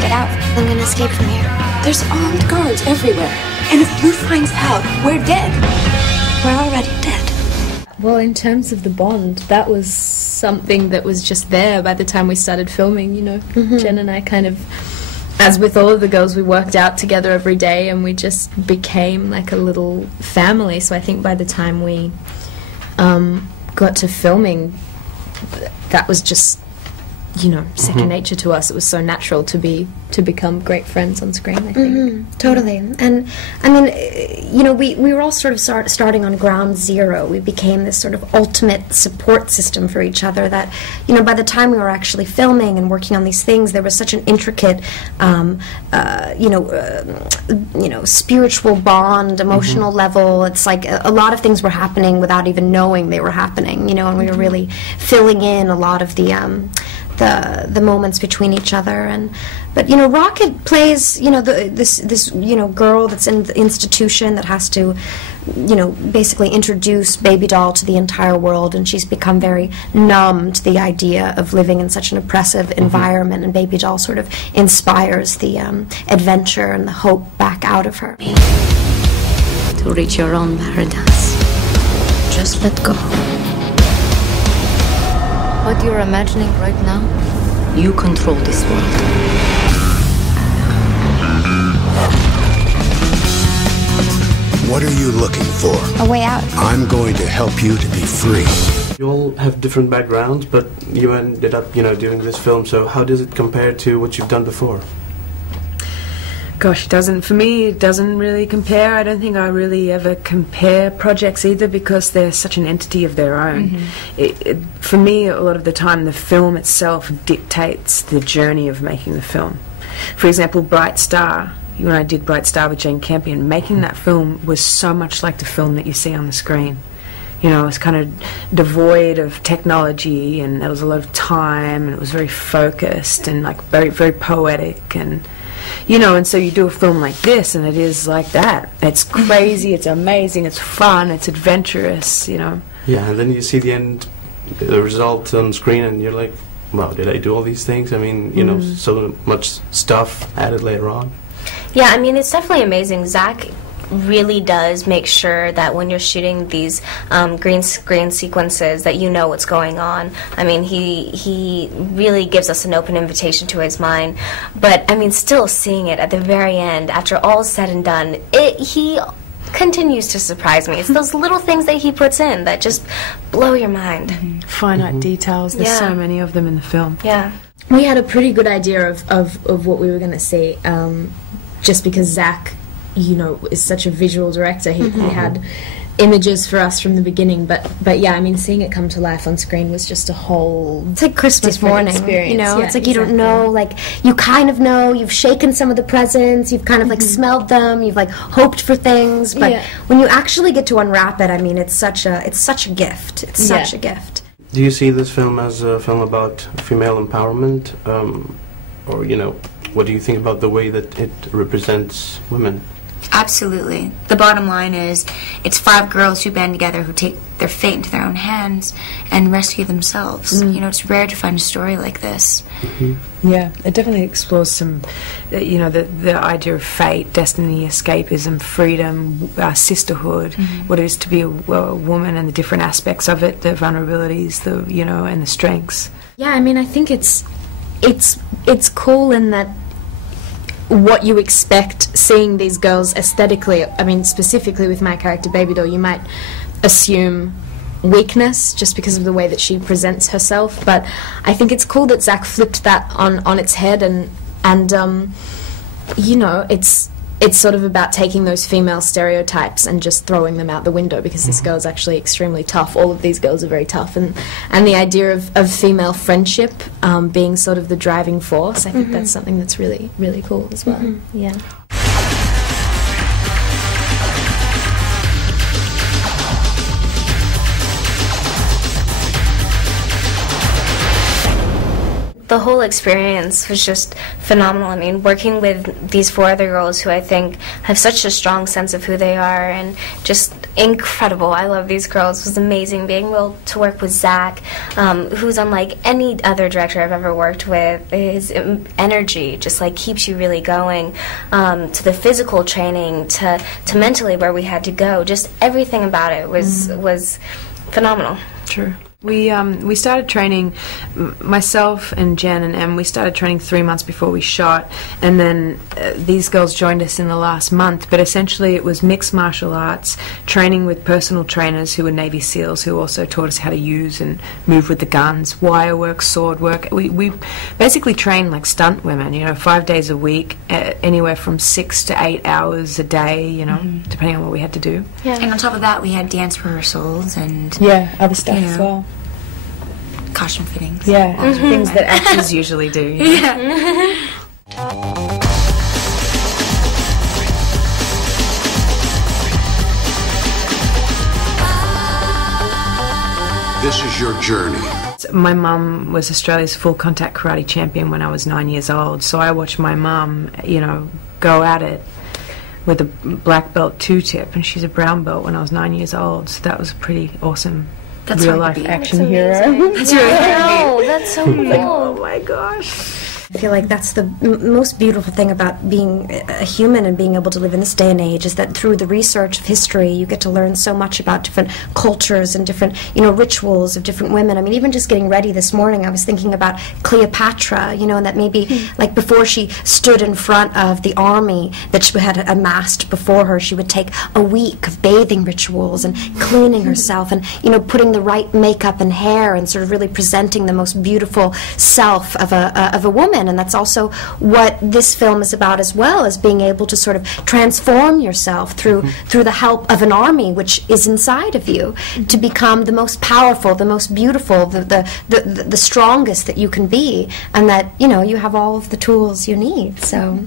to get out. I'm gonna escape from here. There's armed guards everywhere. And if Blue finds out, we're dead. We're already dead. Well, in terms of the bond, that was something that was just there by the time we started filming, you know. Jen and I kind of, as with all of the girls, we worked out together every day and we just became like a little family. So I think by the time we got to filming, that was just, you know, second nature to us. It was so natural to become great friends on screen, I think. Totally. And I mean, you know, we were all sort of starting on ground zero. We became this sort of ultimate support system for each other that, you know, by the time we were actually filming and working on these things, there was such an intricate, spiritual bond, emotional level. It's like a lot of things were happening without even knowing they were happening, you know, and we were really filling in a lot of the moments between each other. But you know, Rocket plays, you know, this you know, girl that's in the institution that has to, you know, basically introduce Baby Doll to the entire world, and she's become very numb to the idea of living in such an oppressive environment, and Baby Doll sort of inspires the adventure and the hope back out of her. To reach your own paradise, just let go. What you're imagining right now, you control this world. What are you looking for? A way out. I'm going to help you to be free. You all have different backgrounds, but you ended up, you know, doing this film, so how does it compare to what you've done before? Gosh, for me, it doesn't really compare. I don't think I really ever compare projects either because they're such an entity of their own. For me, a lot of the time, the film itself dictates the journey of making the film. For example, Bright Star, when I did Bright Star with Jane Campion, making that film was so much like the film that you see on the screen. You know, it was kind of devoid of technology, and there was a lot of time, and it was very focused and like very, very poetic, and you know, and so you do a film like this, and it is like that. It's crazy, it's amazing, it's fun, it's adventurous, you know. Yeah, and then you see the result on screen, and you're like, wow, did I do all these things? I mean, you know, so much stuff added later on. Yeah, I mean, it's definitely amazing. Zach really does make sure that when you're shooting these green screen sequences that you know what's going on. I mean, he really gives us an open invitation to his mind. But, I mean, still seeing it at the very end, after all is said and done, he continues to surprise me. It's those little things that he puts in that just blow your mind. Finite details. There's so many of them in the film. Yeah. We had a pretty good idea of what we were going to see, just because Zach, you know, is such a visual director. He had images for us from the beginning, but yeah, I mean, seeing it come to life on screen was just a whole, it's like Christmas morning experience. You know, yeah, it's like you don't know, like you kind of know, you've shaken some of the presents, you've kind of like smelled them, you've like hoped for things, but when you actually get to unwrap it, I mean, it's such a gift. It's such a gift. Do you see this film as a film about female empowerment, or you know, what do you think about the way that it represents women? Absolutely. The bottom line is, it's 5 girls who band together who take their fate into their own hands and rescue themselves. You know, it's rare to find a story like this. Yeah, it definitely explores some, you know, the idea of fate, destiny, escapism, freedom, sisterhood, what it is to be a woman and the different aspects of it, the vulnerabilities, you know, and the strengths. Yeah, I mean, I think it's cool in that what you expect seeing these girls aesthetically, I mean, specifically with my character Baby Doll, you might assume weakness just because of the way that she presents herself, but I think it's cool that Zach flipped that on its head, and you know, it's sort of about taking those female stereotypes and just throwing them out the window, because this girl's actually extremely tough. All of these girls are very tough, and the idea of female friendship being sort of the driving force, I think that's something that's really, really cool as well. Yeah. The whole experience was just phenomenal. I mean, working with these 4 other girls who I think have such a strong sense of who they are, and just incredible. I love these girls. It was amazing being able to work with Zach, who's unlike any other director I've ever worked with. His energy just like keeps you really going, to the physical training, to mentally where we had to go. Just everything about it was phenomenal. True. We started training, myself and Jen and Em, we started training 3 months before we shot, and then these girls joined us in the last month, but essentially it was mixed martial arts, training with personal trainers who were Navy SEALs who also taught us how to use and move with the guns, wire work, sword work. We basically trained like stunt women, 5 days a week, anywhere from 6 to 8 hours a day, depending on what we had to do. Yeah. And on top of that we had dance rehearsals and other stuff as well. Costume fittings. Yeah, things that actors usually do. Yeah. This is your journey. My mum was Australia's full contact karate champion when I was 9 years old, so I watched my mum, go at it with a black belt 2-tip, and she's a brown belt when I was 9 years old, so that was a pretty awesome real-life action hero. That's really that's so cool. Oh my gosh. I feel like that's the most beautiful thing about being a human and being able to live in this day and age, is that through the research of history you get to learn so much about different cultures and different rituals of different women. I mean, even just getting ready this morning I was thinking about Cleopatra, and that maybe like before she stood in front of the army that she had amassed before her, she would take a week of bathing rituals and cleaning herself and putting the right makeup and hair and sort of really presenting the most beautiful self of a woman. And that's also what this film is about as well, as being able to sort of transform yourself through the help of an army which is inside of you, to become the most powerful, the most beautiful, the strongest that you can be, and that you have all of the tools you need. So